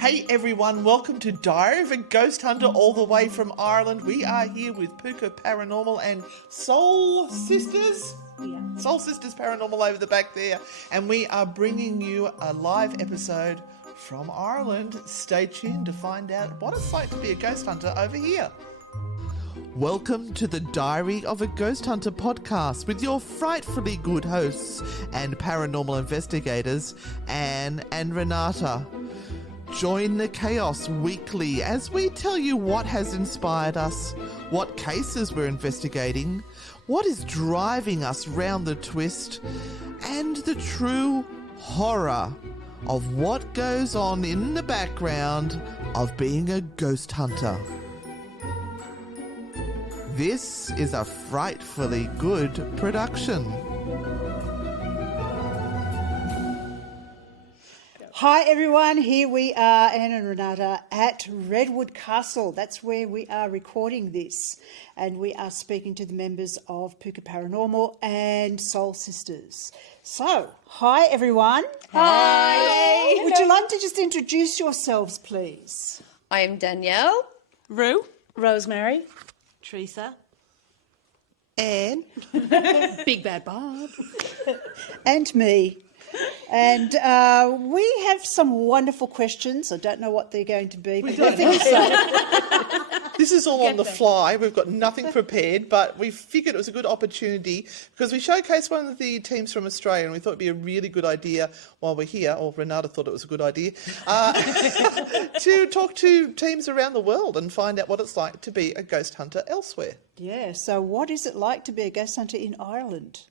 Hey everyone, welcome to Diary of a Ghost Hunter all the way from Ireland. We are here with Puca Paranormal and Soul Sisters. Soul Sisters Paranormal over the back there. And we are bringing you a live episode from Ireland. Stay tuned to find out what it's like to be a ghost hunter over here. Welcome to the Diary of a Ghost Hunter podcast with your frightfully good hosts and paranormal investigators, Anne and Renata. Join the chaos weekly as we tell you what has inspired us, what cases we're investigating, what is driving us round the twist, and the true horror of what goes on in the background of being a ghost hunter. This is a frightfully good production. Hi everyone, here we are, Anne and Renata, at Redwood Castle. That's where we are recording this. And we are speaking to the members of Puca Paranormal and Soul Sisters. So, hi everyone. Hi. Would you like to just introduce yourselves, please? I am Danielle. Rue. Rosemary. Teresa. Anne. Big Bad Bob. And me. And we have some wonderful questions. I don't know what they're going to be, but I think so. This is all on the fly. We've got nothing prepared, but we figured it was a good opportunity because we showcased one of the teams from Australia and we thought it'd be a really good idea while we're here, or Renata thought it was a good idea, to talk to teams around the world and find out what it's like to be a ghost hunter elsewhere. Yeah, so what is it like to be a ghost hunter in Ireland?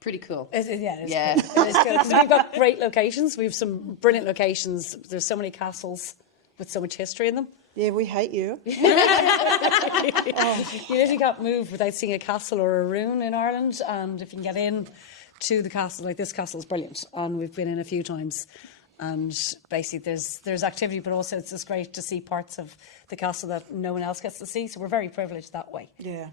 Pretty cool. It is Yeah. good. It is good because we've got great locations. We have some brilliant locations. There's so many castles with so much history in them. Yeah, we hate you. You literally can't move without seeing a castle or a ruin in Ireland. And if you can get in to the castle, like this castle is brilliant, and we've been in a few times. And basically, there's activity, but also it's just great to see parts of the castle that no one else gets to see. So we're very privileged that way. Yeah.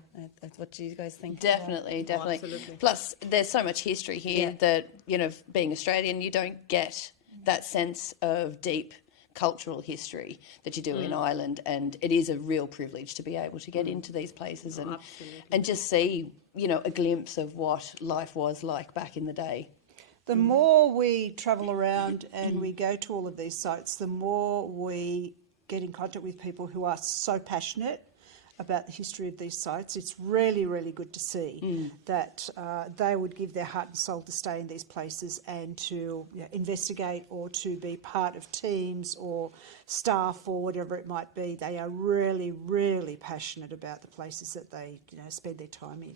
What do you guys think? Definitely. Absolutely. Plus, there's so much history here that, you know, being Australian, you don't get that sense of deep cultural history that you do in Ireland, and it is a real privilege to be able to get into these places and just see, you know, a glimpse of what life was like back in the day. The more we travel around and we go to all of these sites, the more we get in contact with people who are so passionate about the history of these sites. It's really, really good to see that they would give their heart and soul to stay in these places and to investigate or to be part of teams or staff or whatever it might be. They are really, really passionate about the places that they spend their time in.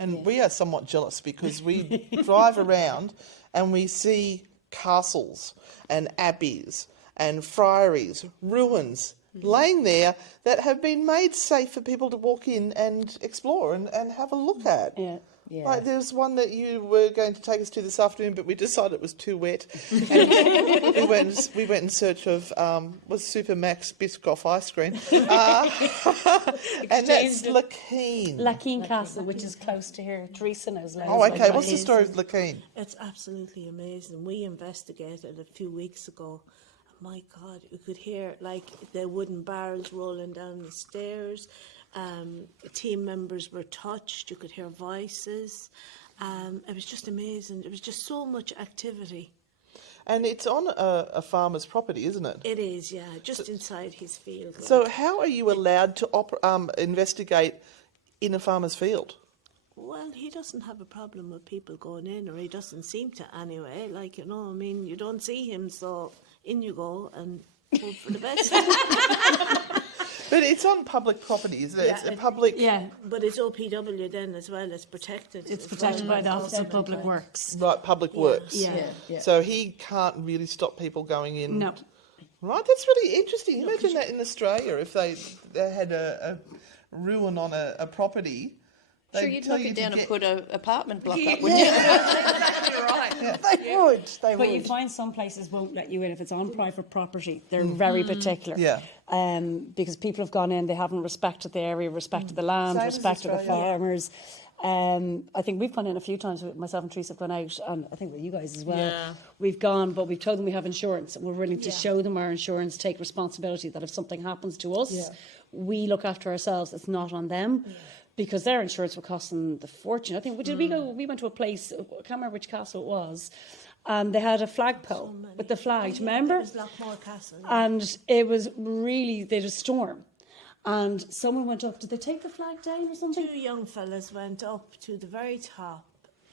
And we are somewhat jealous because we drive around and we see castles and abbeys and friaries, ruins laying there that have been made safe for people to walk in and explore and have a look at. Yeah. Like there's one that you were going to take us to this afternoon, but we decided it was too wet. And we went in search of was Supermax Biscoff ice cream, and that's Lakeene. Lakeene Castle, which is close to here. Teresa knows. Oh, okay. What's the story of Lakeene? It's absolutely amazing. We investigated a few weeks ago. My God, you could hear like the wooden barrels rolling down the stairs. Team members were touched. You could hear voices. It was just amazing. There was just so much activity. And it's on a farmer's property, isn't it? It is, yeah, just inside his field. So how are you allowed to investigate in a farmer's field? Well, he doesn't have a problem with people going in, or he doesn't seem to anyway. Like, you don't see him, so in you go and hope for the best. But it's on public property, isn't it? Yeah, It's a public... Yeah. But it's OPW then as well, it's protected. It's protected by the Office of Public Works. Right, public works. Yeah. So he can't really stop people going in. No. Right, that's really interesting. Imagine that in Australia, if they had a ruin on a property. Sure, they'd you'd tell knock you it to down and put an apartment block up, wouldn't you? Exactly right. They would. But you find some places won't let you in if it's on private property. They're very particular. Yeah. Because people have gone in, they haven't respected the area, respected the land, Same as respected the Australia. farmers. I think we've gone in a few times. Myself and Teresa have gone out, and I think with you guys as well. Yeah. We've gone, but we've told them we have insurance, and we're willing to show them our insurance, take responsibility that if something happens to us, we look after ourselves. It's not on them. Because their insurance will cost them the fortune. I think we went to a place, I can't remember which castle it was, and they had a flagpole with the flag, do you remember? It was Lochmore Castle. Yeah. And it was really, they had a storm. And someone went up, did they take the flag down or something? 2 young fellas went up to the very top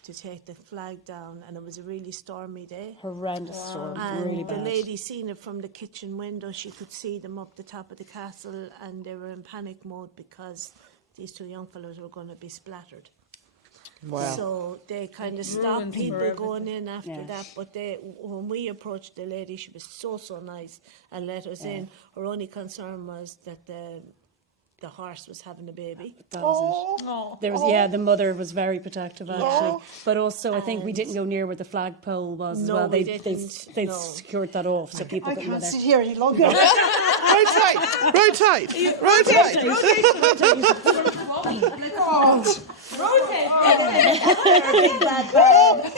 to take the flag down, and it was a really stormy day. Horrendous storm, And really the bad. lady seen it from the kitchen window. She could see them up the top of the castle, and they were in panic mode because these 2 young fellows were going to be splattered. Wow. So they kind of stopped ruined people for going in after Yeah. that. But when we approached the lady, she was so nice and let us in. Her only concern was that the horse was having a baby. That was it. There was, the mother was very protective actually, but also I think we didn't go near where the flagpole was as No, well. we They didn't, no. secured that off, so people I couldn't go can't there. sit here any longer. Rotate.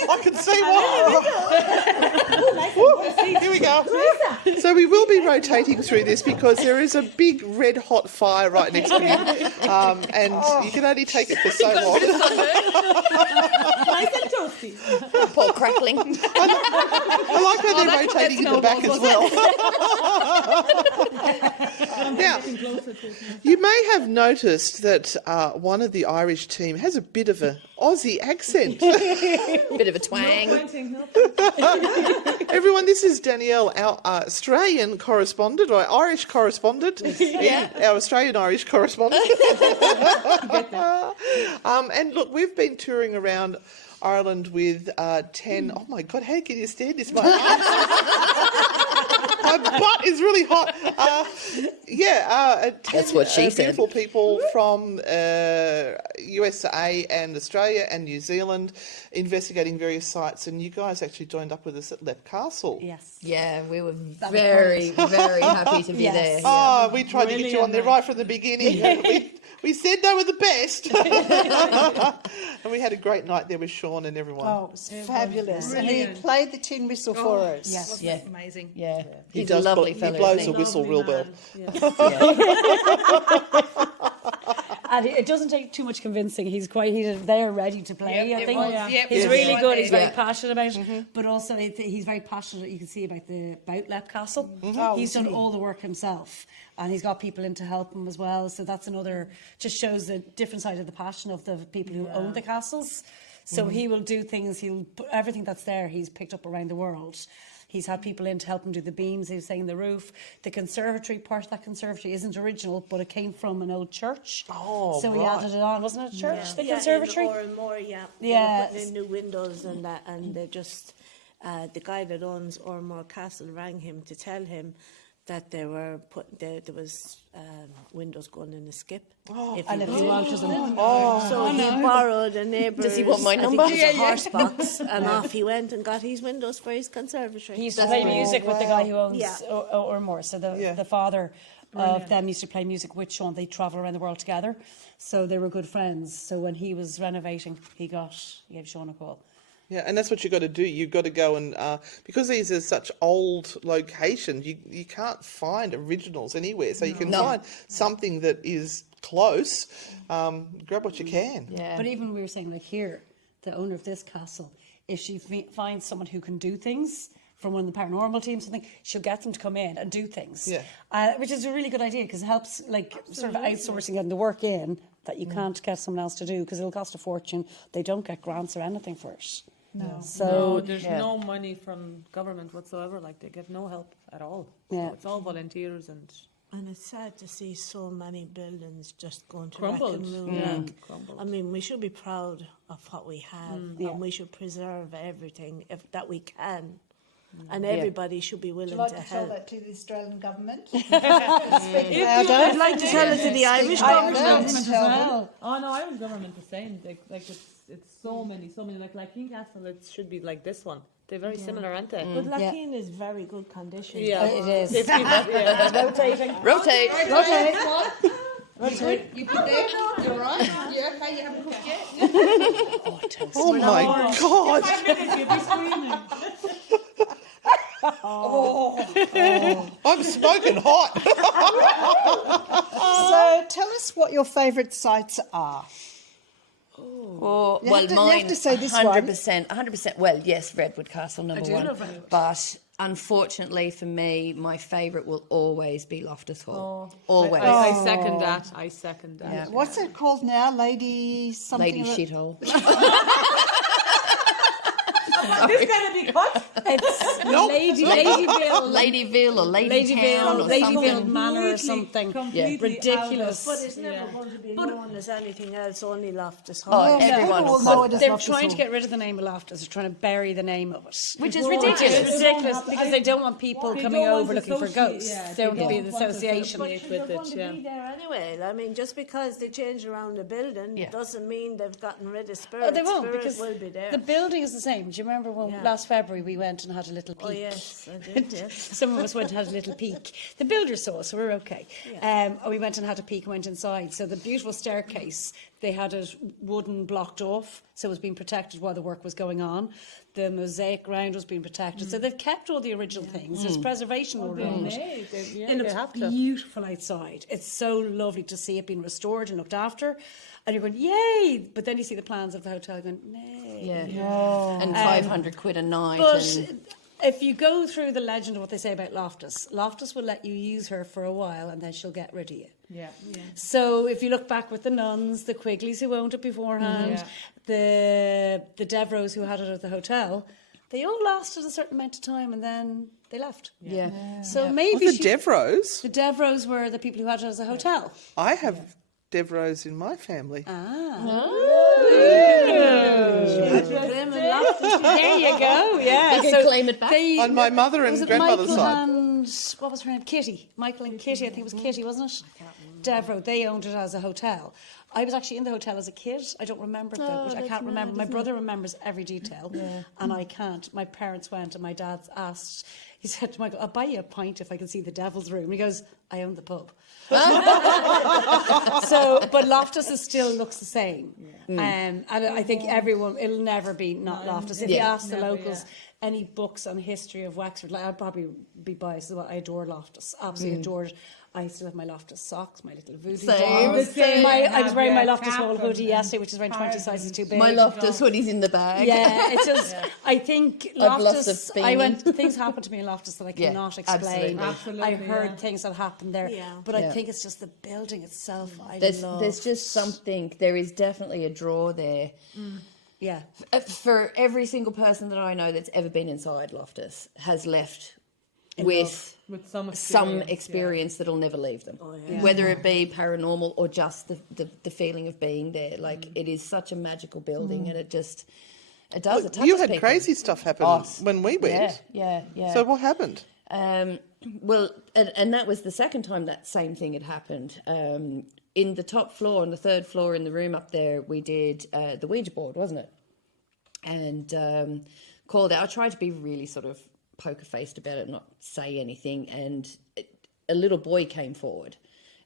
I can see why. Here we go. So we will be rotating through this because there is a big red hot fire right next to you, and you can only take it for so long. Nice and toasty. Paul crackling. I like how they're rotating in the back as well. Now, you may have noticed that one of the Irish team has a bit of an Aussie accent. Bit of a twang. Everyone, this is Danielle, our Australian correspondent, or Irish correspondent, our Australian-Irish correspondent. And look, we've been touring around Ireland with 10... Oh, my God, how can you stand this? My butt is really hot. 10 That's what she said. beautiful people from USA and Australia and New Zealand investigating various sites, and you guys actually joined up with us at Redwood Castle. Yes. Yeah, we were very, very happy to be there. Oh, we tried to get you on there right from the beginning. We said they were the best. And we had a great night there with Sean and everyone. Oh, it was fabulous. And he played the tin whistle for us. Yes. Yeah. Amazing. Yeah, He he's does a lovely he fellow. blows isn't a he? whistle real well. And it doesn't take too much convincing. He's there ready to play, I think. He's Yeah. really good. He's very Yeah. passionate about it. But also he's very passionate, you can see, about Redwood Castle. He's done all the work himself. And he's got people in to help him as well. So that's another, just shows the different side of the passion of the people who own the castles. So he will do things, he'll put everything that's there, he's picked up around the world. He's had people in to help him do the beams, he was saying the roof. The conservatory, part of that conservatory isn't original, but it came from an old church. Oh, so he right. added it on, wasn't it a church, the Yeah, conservatory? more and more, yeah. Yeah. They were putting in new windows and that, and they just, the guy that owns Ormore Castle rang him to tell him that there was windows going in a skip. And if he wanted them. So he borrowed a neighbour's. Does he want my I think number? it was a horse box, and off he went and got his windows for his conservatory. He used to play music with the guy who owns Yeah. or more. So the father of them used to play music with Sean. They travel around the world together. So they were good friends. So when he was renovating, he gave Sean a call. Yeah, and that's what you've got to do. You've got to go and, because these are such old locations, you can't find originals anywhere. So you can find something that is close, grab what you can. Yeah. But even we were saying, like here, the owner of this castle, if she finds someone who can do things from one of the paranormal teams, something, she'll get them to come in and do things. Yeah. Which is a really good idea because it helps, like, sort of outsourcing, getting the work in that you can't get someone else to do because it'll cost a fortune. They don't get grants or anything for it. No. So There's no money from government whatsoever. Like, they get no help at all. Yeah. So it's all volunteers and And it's sad to see so many buildings just going to crumbled. wreck and ruin. Yeah, Like, crumbled. I mean, we should be proud of what we have, and we should preserve everything that we can. And everybody should be willing Would you to like to tell help. that to the Australian government? I'd like to tell it to the Irish government. Government as well. Oh no, Irish government the same. Like it's so many. Like King Castle, it should be like this one. They're very similar, aren't they? But Lakin is very good condition. Yeah, it is. Rotating. Rotate. You good there? You all right? You okay? You haven't cooked yet? Oh my God! 5 minutes, you'll be screaming. I'm smoking hot. So tell us what your favourite sites are. Well, You have to mine, say this one. 100%. Well, yes, Redwood Castle, number do one. love Redwood. But unfortunately for me, my favourite will always be Loftus Hall. Always. I second that. I second that. Yeah. What's it called now? Lady something? Lady shithole. This gonna be cut. It's Nope. Ladyville. Ladyville or Ladytown or Ladyville something. Manor or something. Completely Ridiculous. But it's never going to be known as anything else, only Loftus Oh, Hall. everyone People will is know it as They're Loftus trying Hall. to get rid of the name of Loftus. They're trying to bury the name of it. Which is It's ridiculous. ridiculous because they don't want people They coming don't want over looking for associate- ghosts. yeah, they want to be don't the want to association. associate They're with going it, to yeah. be there anyway. I mean, just because they change around the building Yeah. doesn't mean they've gotten rid of spirit. Oh, they won't Spirit because will be there. the building is the same. Do you remember when Yeah. last February we went and had a little peek? Oh, yes, I did, yes. Some of us went and had a little peek. The builder saw us, so we're okay. And we went and had a peek and went inside. So the beautiful staircase, they had it wooden blocked off, so it was being protected while the work was going on. The mosaic ground was being protected. So they've kept all the original things. There's preservation order on it. And they it's have to. beautiful outside. It's so lovely to see it being restored and looked after. And you're going, yay! But then you see the plans of the hotel going, nay. Yeah. And 500 quid a night. But and if you go through the legend of what they say about Loftus, Loftus will let you use her for a while and then she'll get rid of you. Yeah. So if you look back with the nuns, the Quigleys who owned it beforehand, the Devereux who had it at the hotel, they all lasted a certain amount of time and then they left. yeah. So maybe The Devereux. the Devereux were the people who had it as a hotel. I have Devereux in my family. There you go. Yeah, You can claim it back. On my mother and was it grandmother's Michael side. and what was her name? Kitty. Michael and Kitty. I think it was Kitty, wasn't it? Devereux. They owned it as a hotel. I was actually in the hotel as a kid. I don't remember it though, which I can't remember. My brother remembers every detail, and I can't. My parents went, and my dad asked. He said to Michael, "I'll buy you a pint if I can see the Devil's Room." He goes, "I own the pub." So, but Loftus still looks the same, and I think everyone it'll never be not Loftus. If you ask the locals. Any books on history of Wexford, like I'd probably be biased. I adore Loftus, absolutely adore it. I still have my Loftus socks, my little voodoo dolls. Same. I was wearing my Yeah, Loftus cap wool and hoodie yesterday, which is around 20 sizes too big. My Loftus hoodie's in the bag. Yeah, it's just. I think I've lost Loftus. a I went. beanie. Things happened to me in Loftus that I cannot explain. absolutely. I heard things that happened there, but I Yeah. think it's just the building itself. There's just something. There is definitely a draw there. Yeah. For every single person that I know that's ever been inside Loftus has left with some experience that'll never leave them. Whether it be paranormal or just the feeling of being there. Like it is such a magical building and it does. It touches You had people. crazy stuff happen when we went. Yeah. So what happened? Well, and that was the second time that same thing had happened. In the top floor, on the third floor in the room up there, we did the Ouija board, wasn't it? And called out. I tried to be really sort of poker-faced about it, not say anything. And a little boy came forward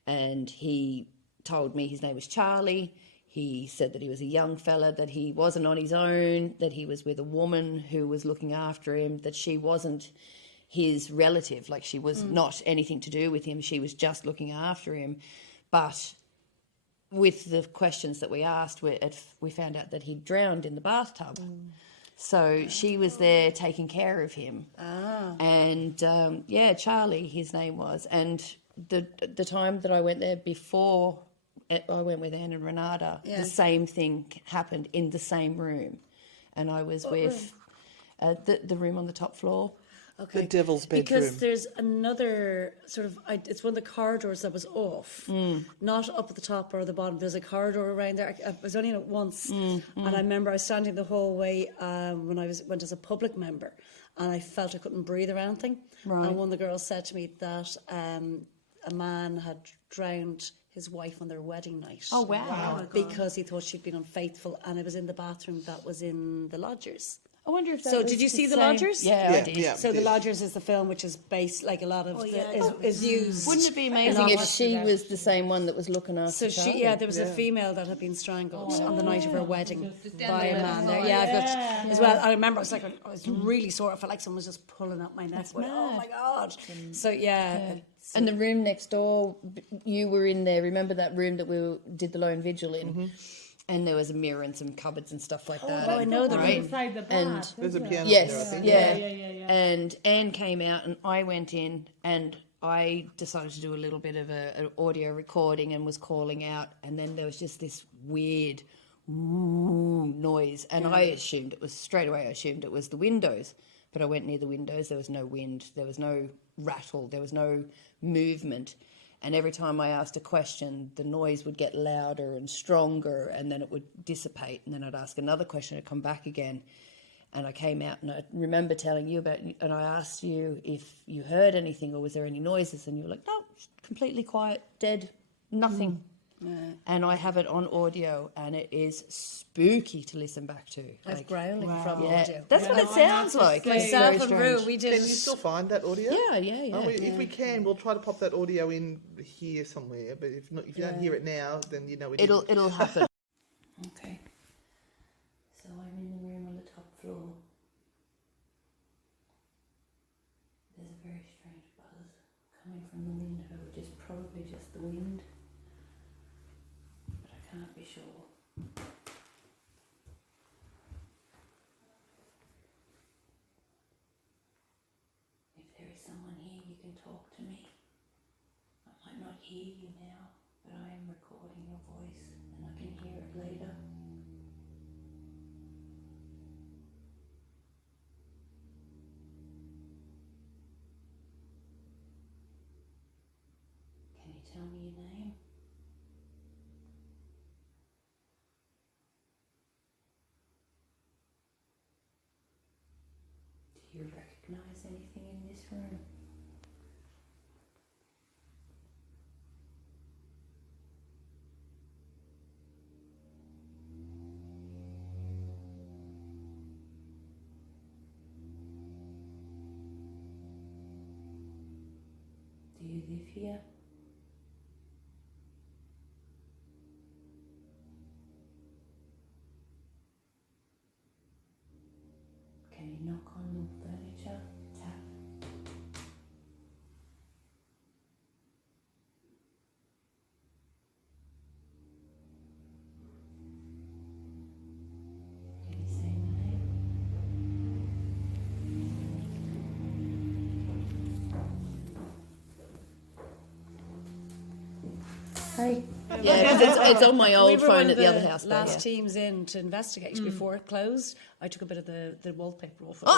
and he told me his name was Charlie. He said that he was a young fella, that he wasn't on his own, that he was with a woman who was looking after him, that she wasn't his relative, like she was not anything to do with him. She was just looking after him. But with the questions that we asked, we found out that he'd drowned in the bathtub. So she was there taking care of him. And Charlie, his name was. And the time that I went there before, I went with Anne and Renata, the same thing happened in the same room. And I was with the room on the top floor. Okay. The devil's bedroom. Because there's another sort of, it's one of the corridors that was off, not up at the top or the bottom. There's a corridor around there. I was only in it once, and I remember I was standing the whole way when I went as a public member, and I felt I couldn't breathe or anything. Right. And one of the girls said to me that a man had drowned his wife on their wedding night. Oh, wow. Because he thought she'd been unfaithful, and it was in the bathroom that was in the lodgers. I wonder if that So was did you the see The same- Lodgers? Yeah, Yeah, I did. yeah. So The Lodgers is the film which is based, like a lot of, is used. Wouldn't it be in amazing if lot- she was the same one that was looking after So Charlie? there was a female that had been strangled on the night of her wedding by a man there. Yeah, I've got as well. I remember I was really sore. I felt like someone was just pulling up my neck. Going, oh my god! So And the room next door, you were in there. Remember that room that did the lone vigil in? And there was a mirror and some cupboards and stuff like that. oh, I know the right? room. Inside the And bath. There's a isn't it? piano Yes, there, I think. yeah. And Anne came out and I went in and I decided to do a little bit of an audio recording and was calling out, and then there was just this weird noise, and I assumed it was the windows, but I went near the windows. There was no wind, there was no rattle, there was no movement. And every time I asked a question, the noise would get louder and stronger, and then it would dissipate. And then I'd ask another question, it'd come back again. And I came out, and I remember telling you and I asked you if you heard anything or was there any noises, and you were like, no, completely quiet, dead, nothing. And I have it on audio, and it is spooky to listen back to. That's growling from Yeah, audio. that's what it sounds like. It's Myself very and Rue, strange. we did. Can you still find that audio? Yeah. If we can, we'll try to pop that audio in here somewhere. But if not, if you don't hear it now, then you know we didn't. It'll happen. Okay. So I'm in the room on the top floor. There's a very strange buzz coming from the window, which is probably just the wind, but I can't be sure. If there is someone here, you can talk to me. I might not hear you now, but I am recording your voice and I can hear it later. Can you tell me your name? Do you recognize anything in this room? Do you live here? Can you knock on the furniture? Tap. Can you say my name? Hey. Yeah, because it's on my old We were phone one at of the other house. but last yeah. teams in to investigate before it closed. I took a bit of the wallpaper off. And I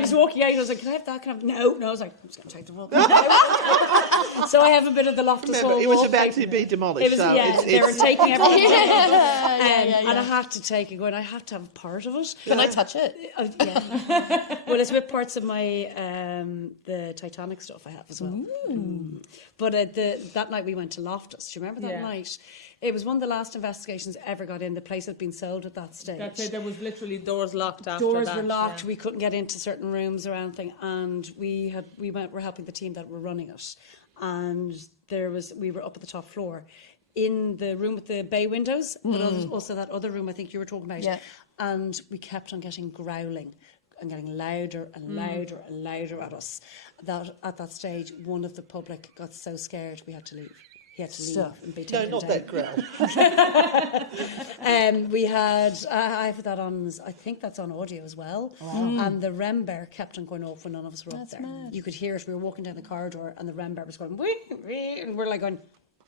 was walking out. I was like, "Can I have that? Can I have?" No. I was like, "I'm just going to take the wallpaper." So I have a bit of the Loftus Hall. It was about wallpaper. to be demolished. It was, so they were taking everything down. yeah. And I had to take it, going, I have to have part of it. Can I touch it? Yeah. Well, it's with parts of my the Titanic stuff I have as well. But that night we went to Loftus. Do you remember that Yeah. night? It was one of the last investigations I ever got in. The place had been sold at that stage. That's it. There was literally doors locked after Doors that. were locked. Yeah. We couldn't get into certain rooms or anything, and we were helping the team that were running it, and we were up at the top floor, in the room with the bay windows, but also that other room I think you were talking about, Yeah. and we kept on getting growling and getting louder and louder and louder at us. That at that stage, one of the public got so scared we had to leave. He had to leave and be No, taken not down. that growl. We had, I have that on, I think that's on audio as well. And the REM bear kept on going off when none of us were up there. mad. You could hear it. We were walking down the corridor and the REM bear was going, wee, wee, and we're like going,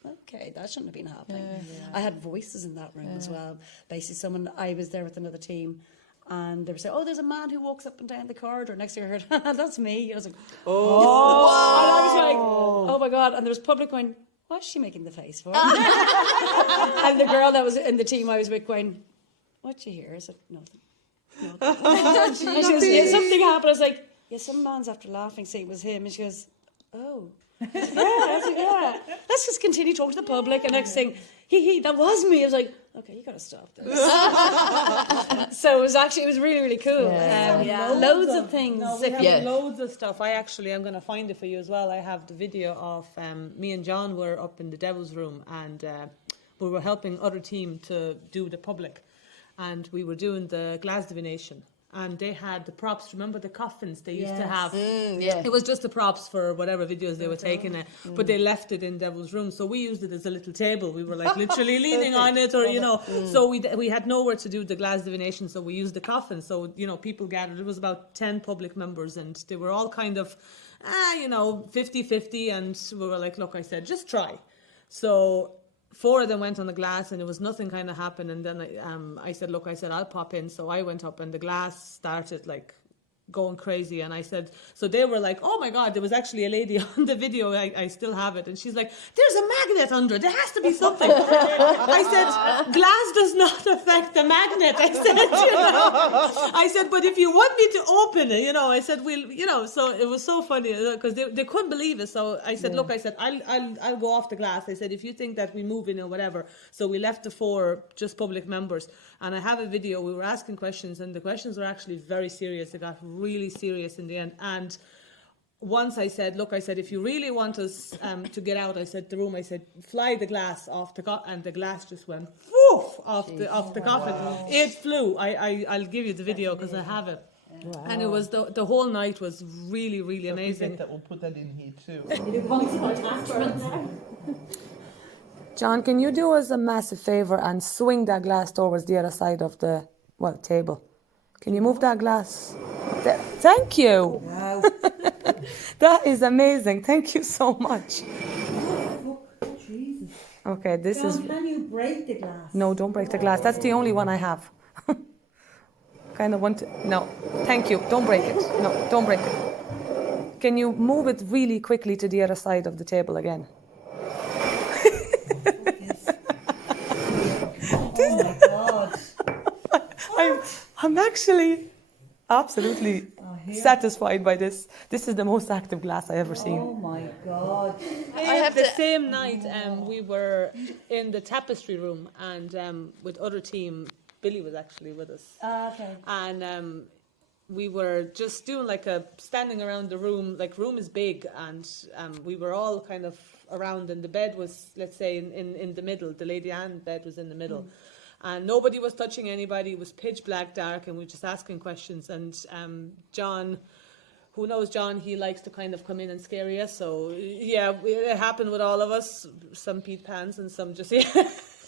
okay, that shouldn't have been happening. I had voices in that room as well. Basically, I was there with another team. And they were saying, oh, there's a man who walks up and down the corridor. Next thing I heard, that's me. I was like, oh. And I was like, oh my God. And there was public going, what's she making the face for? And the girl that was in the team I was with going, what'd you hear? I said, nothing. And she goes, yeah, something happened. I was like, yeah, some man's after laughing saying it was him. And she goes, oh. I said, yeah. Let's just continue talking to the public. And next thing, that was me. I was like, okay, you gotta stop this. So it was really, really cool. Loads of things. No, we have loads of stuff. I'm going to find it for you as well. I have the video of me and John were up in the Devil's Room, and we were helping other team to do the public, and we were doing the glass divination. And they had the props. Remember the coffins they used to have? It was just the props for whatever videos they were taking, but they left it in Devil's Room. So we used it as a little table. We were like literally leaning on it, or So we had nowhere to do the glass divination, so we used the coffin. So people gathered. It was about 10 public members, and they were all kind of, 50-50. And we were like, look, I said, just try. So 4 of them went on the glass, and there was nothing kind of happened. And then I said, look, I'll pop in. So I went up, and the glass started like going crazy. And I said, so they were like, oh my God, there was actually a lady on the video. I still have it. And she's like, there's a magnet under it. There has to be something. I said, glass does not affect the magnet. I said, but if you want me to open it, I said, so it was so funny because they couldn't believe it. So I said, look, I'll go off the glass. I said, if you think that we move in or whatever. So we left the 4 just public members. And I have a video. We were asking questions, and the questions were actually very serious. They got really serious in the end. And once I said, look, if you really want us to get out, I said, the room, I said, fly the glass off and the glass just went woof off the coffin. Wow. It flew. I'll give you the video because I have it. Wow. And it was the whole night was really, really amazing. That we'll put that in here too. John, can you do us a massive favour and swing that glass towards the other side of the table? Can you move that glass? There. Thank you. Wow. That is amazing. Thank you so much. Oh, Jesus. Okay, this is... Can you break the glass? No, don't break the glass. That's the only one I have. Kind of want to... No, thank you. Don't break it. No, don't break it. Can you move it really quickly to the other side of the table again? Oh my God. I'm actually absolutely satisfied by this. This is the most active glass I've ever seen. Oh my God. I have the same night we were in the tapestry room, and with other team, Billy was actually with us. Okay. And we were just doing standing around the room. Room is big, and we were all kind of around, and the bed was, let's say, in the middle. The Lady Anne bed was in the middle. And nobody was touching anybody. It was pitch black dark, and we were just asking questions. And John, who knows John, he likes to kind of come in and scare you. So, yeah, it happened with all of us. Some peed pants and some just,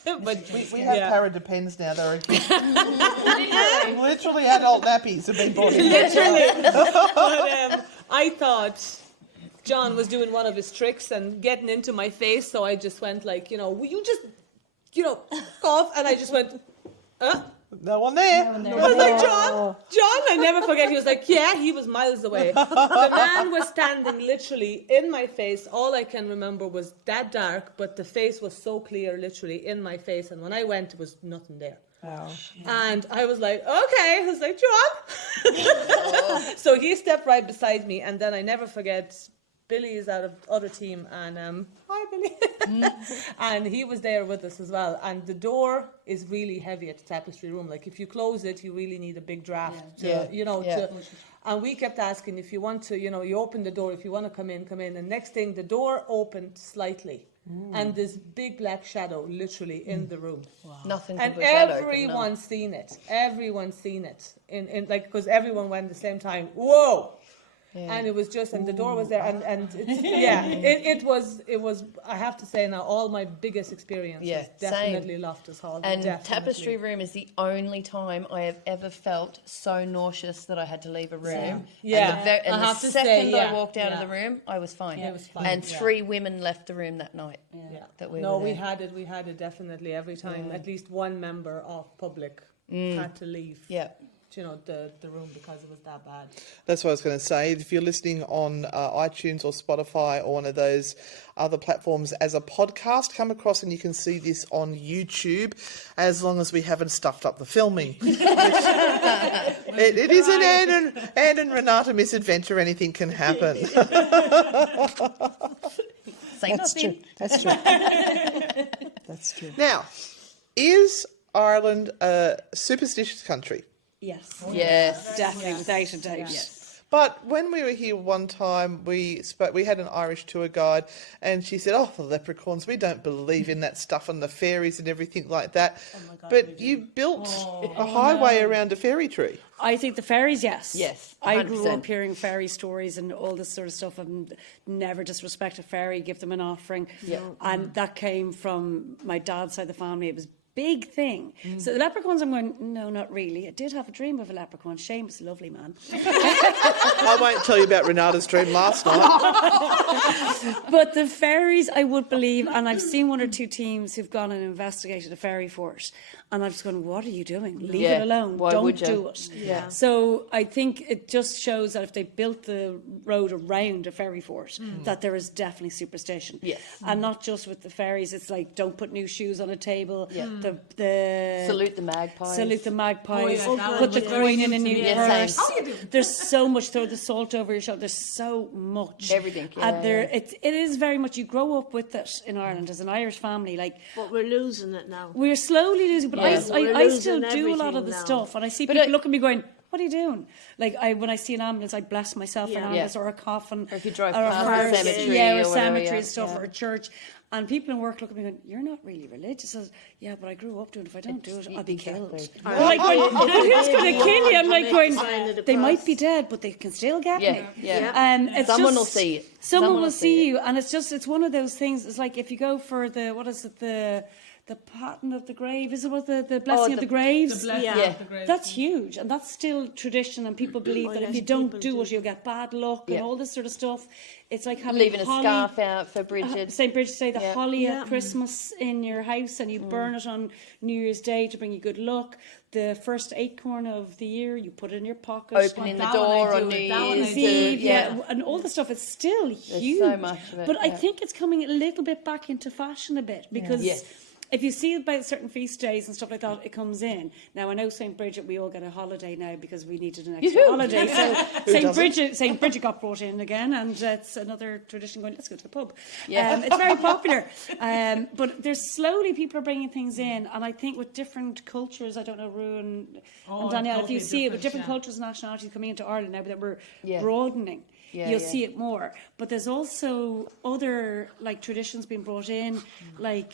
But we have para depends now. They're literally adult nappies have been bought in. Literally. But I thought John was doing one of his tricks and getting into my face. So I just went will you just... cough, and I just went, No one there. I was like, John, I never forget. He was like, yeah, he was miles away. The man was standing literally in my face. All I can remember was that dark, but the face was so clear, literally in my face. And when I went, there was nothing there. Oh. And I was like, okay. I was like, John. So he stepped right beside me, and then I never forget, Billy is out of other team, and hi Billy, and he was there with us as well. And the door is really heavy at the tapestry room. If you close it, you really need a big draft and we kept asking, if you want to, you open the door, if you want to come in. And next thing, the door opened slightly, and this big black shadow literally in the room. Wow. Nothing. And everyone's seen it. Everyone's seen it because everyone went at the same time. Whoa. Yeah. And it was just, and the door was there, and it was. I have to say now, all my biggest experiences definitely Loftus Hall. And Tapestry Room is the only time I have ever felt so nauseous that I had to leave a room. Yeah, and the second I walked out of the room, I was fine. Yeah, it was fine. And 3 women left the room that night. Yeah. That we were there. We had it definitely every time. At least one member of public had to leave. Yeah. The room because it was that bad. That's what I was going to say. If you're listening on iTunes or Spotify or one of those other platforms as a podcast, come across and you can see this on YouTube, as long as we haven't stuffed up the filming. It is an Anne and Renata misadventure. Anything can happen. Say nothing. That's true. That's true. Now, is Ireland a superstitious country? Yes. Yes. Definitely, without a doubt. Yes. But when we were here one time, we had an Irish tour guide, and she said, "Oh, the leprechauns, we don't believe in that stuff and the fairies and everything like that." But you built a highway around a fairy tree. I think the fairies, yes. Yes, I grew 100%. up hearing fairy stories and all this sort of stuff, and never disrespect a fairy, give them an offering. Yeah. And that came from my dad's side of the family. It was big thing. So the leprechauns, I'm going, no, not really. I did have a dream of a leprechaun. Seamus, a lovely man. I won't tell you about Renata's dream last night. But the fairies, I would believe, and I've seen one or two teams who've gone and investigated a fairy fort, and I've just gone, what are you doing? Leave Yeah, it alone. why Don't would you? do it. Yeah. So I think it just shows that if they built the road around a fairy fort, that there is definitely superstition. Yes. And not just with the fairies, it's like, don't put new shoes on a table. Yeah. The Salute the magpies. Salute the magpies. Oh, yeah, that Put the was very coin in new a to new me. Yeah, purse. same. There's so much. Throw the salt over your shoulder. There's so much. Everything, And yeah, it is very much, you grow up with it in Ireland as an Irish family. Like, But we're losing it now. we're slowly losing, but Yeah. We're I losing still do a lot of everything the now. stuff, and I see But people I- look at me going, "What are you doing?" Like when I see an ambulance, I bless myself an Yeah. ambulance Yeah. or a coffin, Or if you drive or a past a hearse, cemetery yeah, or or a whatever, cemetery yeah. and stuff, Yeah. or a church. And people in work look at me going, "You're not really religious." I said, "Yeah, but I grew up doing it. If I don't do it, I'll be killed." Exactly. I'm like, going, "But who's going to kill you?" I'm like, going, Sign of the "They might cross. be dead, but they can still get Yeah, me." yeah. It's Someone just- will see it. Someone will see you, and it's one of those things. It's like if you go for the pattern of the grave, is it what the blessing of the graves? Blessing Yeah. of the grave. That's huge, and that's still tradition, and people believe that if yes, you don't people do do. it, you'll get bad luck and Yeah. all this sort of stuff. It's like having Leaving a holly, scarf out for Bridget. St. Bridget's Day, the Yeah. holly Yeah. at Christmas in your house, and you burn it on New Year's Day to bring you good luck. The first acorn of the year, you put it in your pocket. Opening the That one I door do on it, New that one I Year's do Eve. Eve, yeah, and all the stuff. It's still huge. so much of it, but I yeah. think it's coming a little bit back into fashion a bit because Yes. if you see about certain feast days and stuff like that, it comes in. Now I know St. Bridget, we all get a holiday now because we needed an extra Yoo-hoo. holiday. So doesn't? St. Bridget got brought in again, and it's another tradition going. Let's go to the pub. Yeah. It's very popular. But there's slowly people are bringing things in, and I think with different cultures, I don't know, Ruan and Danielle, if you totally see it with different different, yeah. cultures and nationalities coming into Ireland now that we're Yeah. broadening. Yeah, You'll yeah. see it more, but there's also other like traditions being brought in, like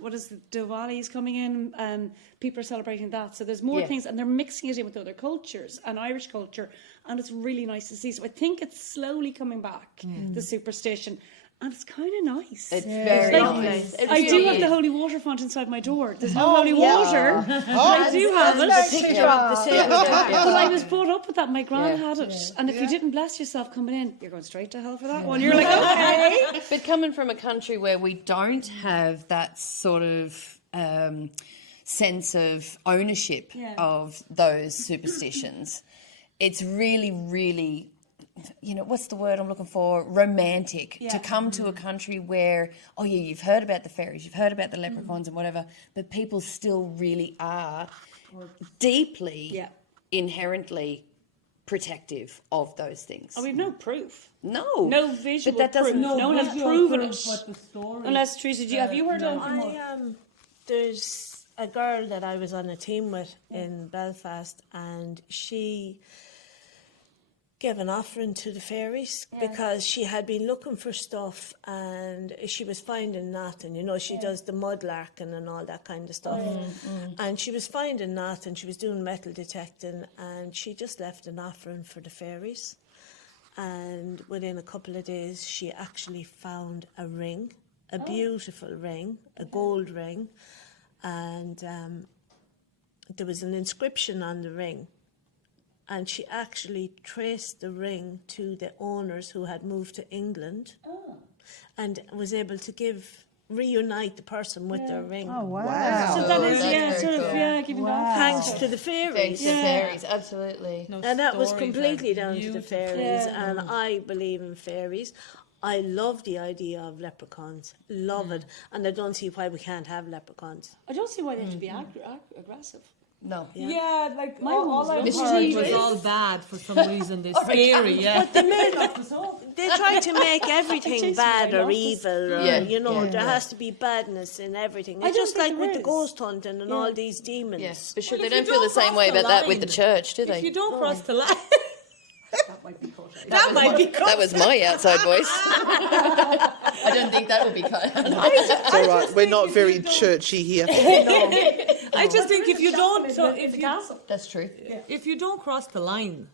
what is the Diwali's coming in? People are celebrating that, so there's more Yeah. things, and they're mixing it in with other cultures and Irish culture, and it's really nice to see. So I think it's slowly coming back, the superstition. And it's kind of nice. It's very like- nice. It I do really have the is. holy water font inside my door. There's no holy water, but I do have it. Picture of the sacred But I was brought up with that. My gran Yeah. had it. And if you didn't bless yourself coming in, you're going straight to hell for that one. You're like, okay. But coming from a country where we don't have that sort of sense of ownership Yeah. of those superstitions, it's really, really, you know, what's the word I'm looking for? Romantic to come to a country where, oh yeah, you've heard about the fairies, you've heard about the leprechauns and whatever, but people still really are deeply, Yeah. inherently protective of those things. Oh, we've no proof. No. No visual But that doesn't... proof. No one has visual proven proof, it. but the story. Unless, Teresa, have you heard anything more? There's a girl that I was on a team with in Belfast, and she gave an offering to the fairies because she had been looking for stuff and she was finding nothing. You know, she does the mudlarking and all that kind of stuff. And she was finding nothing. She was doing metal detecting, and she just left an offering for the fairies. And within a couple of days, she actually found a ring, a beautiful ring, a gold ring. And there was an inscription on the ring. And she actually traced the ring to the owners who had moved to England and was able to reunite the person with their ring. Oh, wow. So that is, That's yeah, very sort of, cool. yeah, giving Wow. Thanks to the fairies. Thanks to fairies, absolutely. And that was Stories are completely down to the beautiful. fairies. And I believe in fairies. I love the idea of leprechauns. Love it. And I don't see why we can't have leprechauns. I don't see why they have to be aggressive. No. Yeah, like My all one's I heard mischievous. was all bad for some reason. They're scary, yeah. They try to make everything bad or evil, or, Yeah, you know, yeah, there has to be badness in everything. It's don't just think like there with the is. ghost hunting and all these demons. Yes, for sure. Well, They if don't you feel the don't same way cross about the that with the line- church, do they? If you don't cross the line, That might be cut out. That was my outside voice. I don't think that would be cut. It's all right. We're not very churchy here. I just think if you don't, That's true. if you don't cross the line,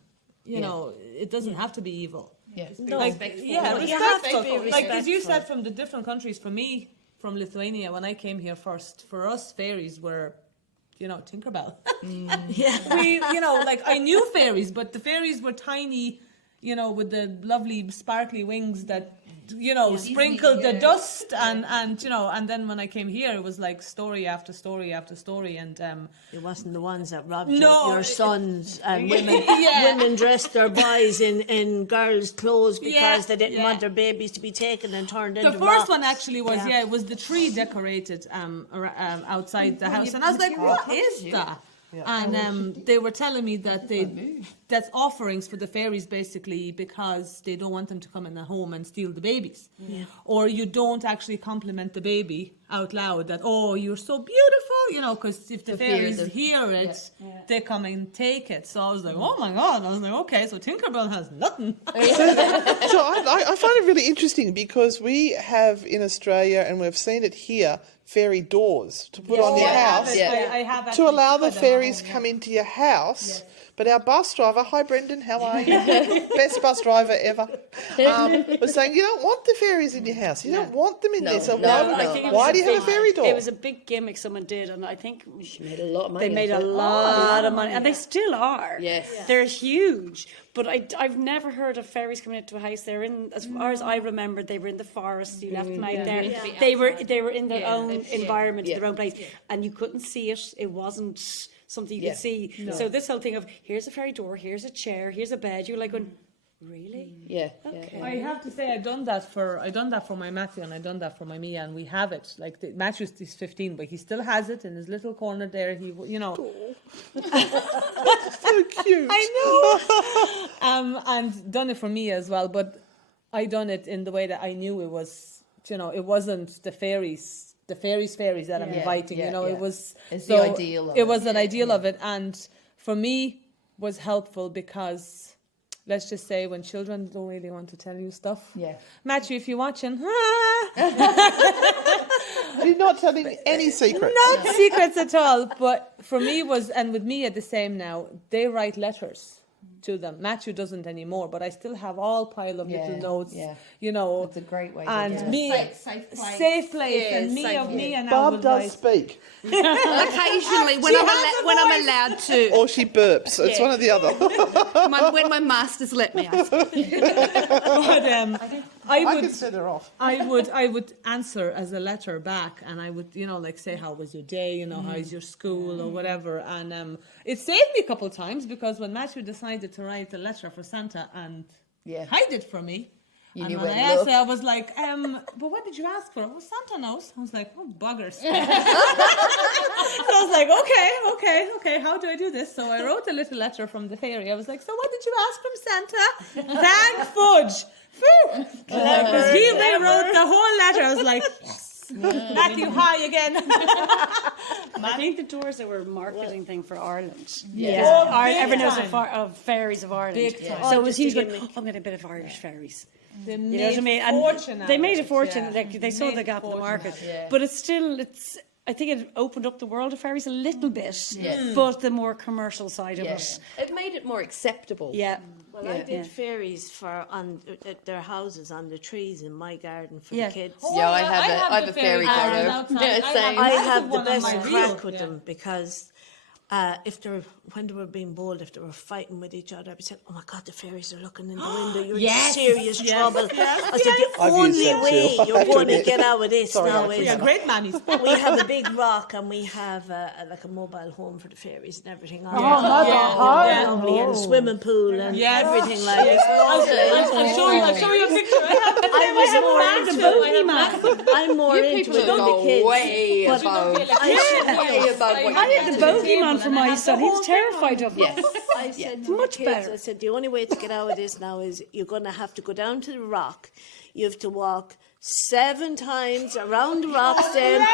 you know, it doesn't have to be evil. Yeah. Like, You have to be respectful. Like as you respectful. said, from the different countries. For me, from Lithuania, when I came here first, for us, fairies were, you know, Tinkerbell. We, you know, like I knew fairies, but the fairies were tiny, you know, with the lovely sparkly wings that, you know, sprinkled the dust and you know, and then when I came here, it was like story after story after story, and It wasn't the ones that robbed No, your sons and Yeah. women dressed their boys in girls' clothes because Yeah, they didn't yeah. want their babies to be taken and turned the into first rocks. one actually was Yeah. it was the tree decorated outside the house, and I was like, what is that? And they were telling me that that's offerings for the fairies basically because they don't want them to come in the home and steal the babies, or you don't actually compliment the baby out loud that, oh, you're so beautiful, you know, because if the fairies hear it, they come and take it. So I was like, oh my god, I was like, okay, so Tinkerbell has nothing. So I find it really interesting because we have in Australia, and we've seen it here, fairy doors to put on your house I have to actually allow the tried them fairies at home, come into your house. But our bus driver, hi Brendan, how are you? Best bus driver ever. Was saying you don't want the fairies in your house. You don't want them in there. So why do you have a fairy door? It was a big gimmick someone did, and I think Made a lot of money. they made a off it. lot of money, and they still are. Yes. They're huge. But I've never heard of fairies coming into a house. They're in, as far as I remember, they were in the forest. You left them out there. They were in their own environment, their own place, and you couldn't see it. It wasn't something you could see. So this whole thing of here's a fairy door, here's a chair, here's a bed. You're like going, really? Yeah. Okay. I have to say I done that for my Matthew, and I done that for my Mia, and we have it. Like Matthew's is 15, but he still has it in his little corner there. He, you know, so cute. I know. And done it for me as well, but I done it in the way that I knew it was. You know, it wasn't the fairies that I'm inviting. You know, it was. It's the ideal of it it. was an ideal of it, and for me was helpful because. Let's just say when children don't really want to tell you stuff. Yeah. Matthew, if you're watching, You're not telling any secrets. not secrets at all. But for me and with Mia the same now, they write letters to them. Matthew doesn't anymore, but I still have all pile of little notes. yeah. You know, It's a great way to and do it. Mia, safe place, and Mia now Bob would does write. speak, Occasionally, when I'm allowed to, or she burps. It's one or the other. when my masters let me. I suppose. But I I would. could set her off. I would answer as a letter back, and I would, you know, like say, how was your day, you know, how's your school or whatever. And it saved me a couple of times because when Matthew decided to write a letter for Santa and hide it from me, You and knew when where I to asked look. her, I was like, but what did you ask for? Well, Santa knows. I was like, oh, buggers. So I was like, okay, how do I do this? So I wrote a little letter from the fairy. I was like, so what did you ask from Santa? Thank fudge. Because they wrote the whole letter. I was like, yes. Matthew, hi again. I think the doors that were a marketing thing for Ireland. Yeah. Because Big everyone knows time. of fairies of Ireland. Big time. So it was just to huge. give Going, me- I'm going to get a bit of Irish fairies. They You know what I mean? And they made a fortune. Like, they saw the gap in the market. But it's. I think it opened up the world of fairies a little bit, but the more commercial side of it. It made it more acceptable. Yeah. Well, I did fairies for on their houses on the trees in my garden for Yeah. the kids. Yeah, I have a fairy garden photo. outside. Same. I massive have the one on best my crack reel. with them because when they were being bold, if they were fighting with each other, I would say, "Oh my God, the fairies are looking in the window. You're in serious trouble." I said, "The I've only used that way too. you're going to get out of this Sorry, now I've is Yeah, great mammies. we have a big rock and we have like a mobile home for the fairies and everything on it. Lovely, and a swimming pool and Yes. everything like this. I'll show you a picture. I was more into bogey man. I'm more You into people it than the go kids. way But above. I should Way above what I you had the do. bogeyman for my son. He's terrified of it. Yes. I said to Much the kids, better. I said, the only way to get out of this now is you're going to have to go down to the rock. You have to walk 7 times around the rocks then.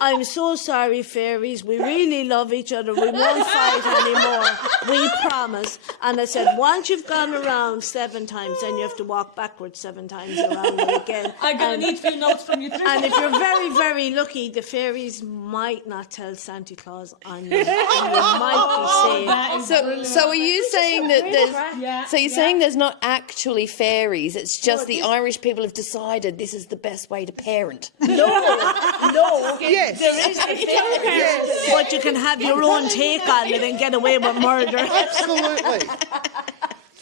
I'm so sorry, fairies. We really love each other. We won't fight anymore. We promise. And I said, once you've gone around 7 times, then you have to walk backwards 7 times around it again. I'm going to need a few notes from you too. And if you're very, very lucky, the fairies might not tell Santa Claus on you. And you might be safe. So are you saying that there's? Yeah, So you're saying there's not actually fairies? It's just the Irish people have decided this is the best way to parent. No. Yes. There is a fairy, but you can have your own take on it and get away with murder. Absolutely.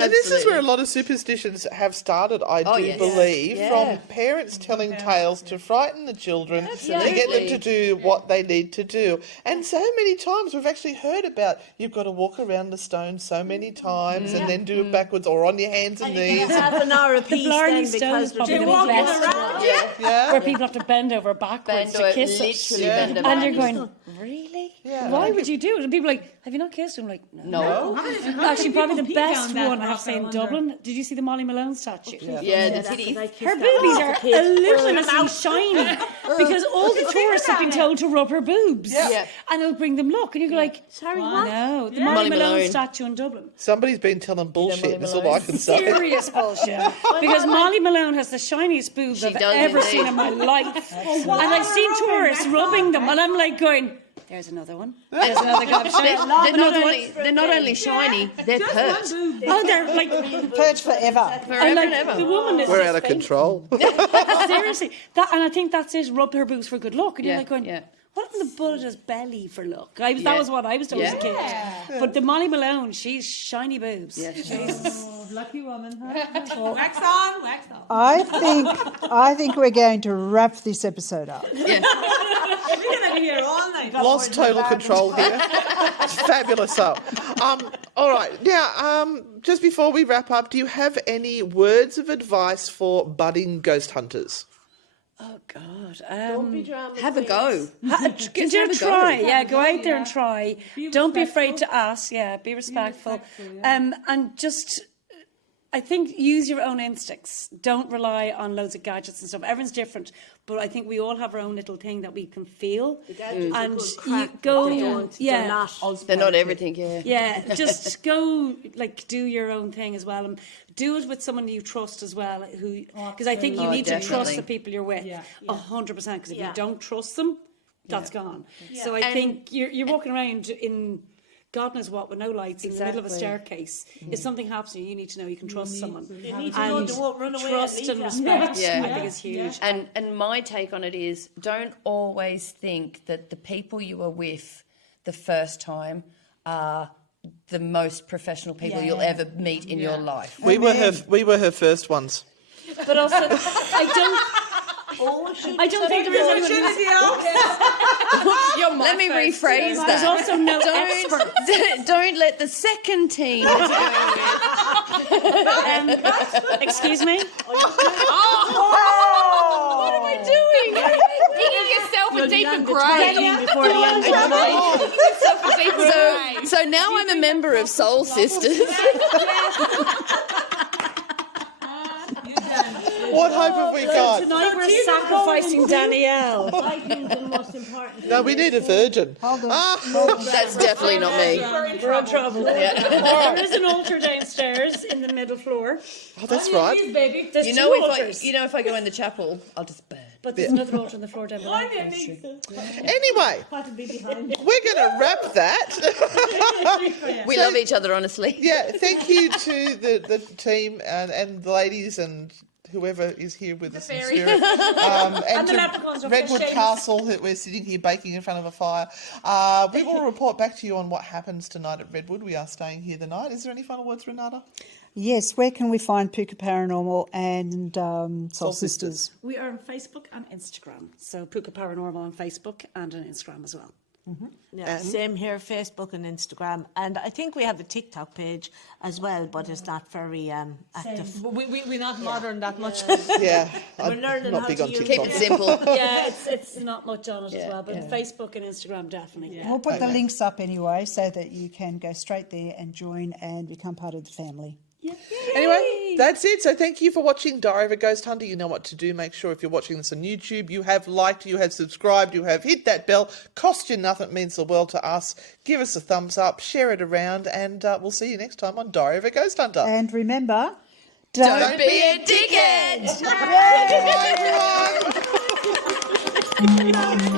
And this is where a lot of superstitions have started, I do yes. believe, Yeah. from parents telling tales to frighten the children, to get them to do what they need to do. And so many times we've actually heard about you've got to walk around the stone so many times and then do it backwards or on your hands and knees. Half an hour a The piece Blarney then Stone because is probably they're the walking best around. one, Yeah. where people have to bend over backwards Bend to kiss literally it. bend over And you're backwards. going, really? Yeah. Why would you do it? And people are like, have you not kissed? I'm like, no. Actually, probably the best one I have to say in Dublin. Did you see the Molly Malone statue? Yeah, the titties. Her boobies are illiteracy shiny because all the tourists have been told to rub her boobs. Yeah. And it'll bring them luck. And you're like, sorry, what? No, the Molly Malone statue in Dublin. Somebody's been telling bullshit, that's all I can say. Serious bullshit. Because Molly Malone has the shiniest boobs I've does ever indeed. seen in my life. And I've seen tourists rubbing them, and I'm like going, there's another one. There's another guy. They're not only shiny, they're pert. Oh, they're like, Perch forever. Forever I'm and like ever. the woman is We're out of control. seriously. And I think that's it. Rub her boobs for good luck, and you're Yeah, like going, yeah. what in the Buddha's belly for luck? That Yeah. was what I was told as a kid. Yeah. But the Molly Malone, she's shiny boobs. Yes. Lucky woman. Huh? Wax on, wax off. I think we're going to wrap this episode up. We're going to be here all night. Lost total control here. It's fabulous up. All right. Now, just before we wrap up, do you have any words of advice for budding ghost hunters? Oh God! Don't be drama Have a go. Do try, yeah. Go out there and try. Don't be afraid to ask. Yeah, be respectful. And just, I think, use your own instincts. Don't rely on loads of gadgets and stuff. Everyone's different, but I think we all have our own little thing that we can feel. And you go, They're They're not everything, yeah. yeah, just go, like, do your own thing as well, and do it with someone you trust as well. Who, because I think you need to trust definitely. the people you're with, 100%. Because if you don't trust them, that's gone. So I think you're walking around in God knows what with no lights in the middle of a staircase. If something happens, you need to know you can trust someone. You need to know they won't run away. Trust and respect, Yeah. I think, is huge. And my take on it is, don't always think that the people you are with the first time are the most professional people you'll ever meet in your life. We were her first ones. But also, I don't think there is anyone who's... Let me rephrase that. There's also no expert. Don't let the second team that you're going with. Excuse me? What am I doing? Digging yourself a deeper grave. before the end of the night. Digging yourself a deeper grave. So now I'm a member of Soul Sisters. What hope have we got? Tonight we're sacrificing Danielle. I think the most important thing No, we need a virgin. Hold on. That's definitely not me. We're in trouble. There is an altar downstairs in the middle floor. Oh, that's right. Baby. There's You two know, altars. if I go in the chapel, I'll just burn. But there's another altar on the floor down below. Anyway, we're going to wrap that. We love each other, honestly. Yeah, thank you to the team and the ladies and whoever is here with us in spirit. And the to leprechauns of Redwood Shames. Castle, that we're sitting here baking in front of a fire. We will report back to you on what happens tonight at Redwood. We are staying here the night. Is there any final words, Renata? Yes, where can we find Puca Paranormal and Soul Sisters? We are on Facebook and Instagram. So Puca Paranormal on Facebook and on Instagram as well. Yeah, same here, Facebook and Instagram. And I think we have a TikTok page as well, but it's not very active. We're not modern that much. Yeah, We're I'm learning not how big to on use TikTok. Keep it simple. Yeah, it's not much on it as well, but Facebook and Instagram definitely. We'll put the links up anyway so that you can go straight there and join and become part of the family. Anyway, that's it. So thank you for watching Diary of a Ghost Hunter. You know what to do. Make sure if you're watching this on YouTube, you have liked, you have subscribed, you have hit that bell. Cost you nothing. It means the world to us. Give us a thumbs up, share it around, and we'll see you next time on Diary of a Ghost Hunter. And remember, Don't be a dickhead! Bye, everyone.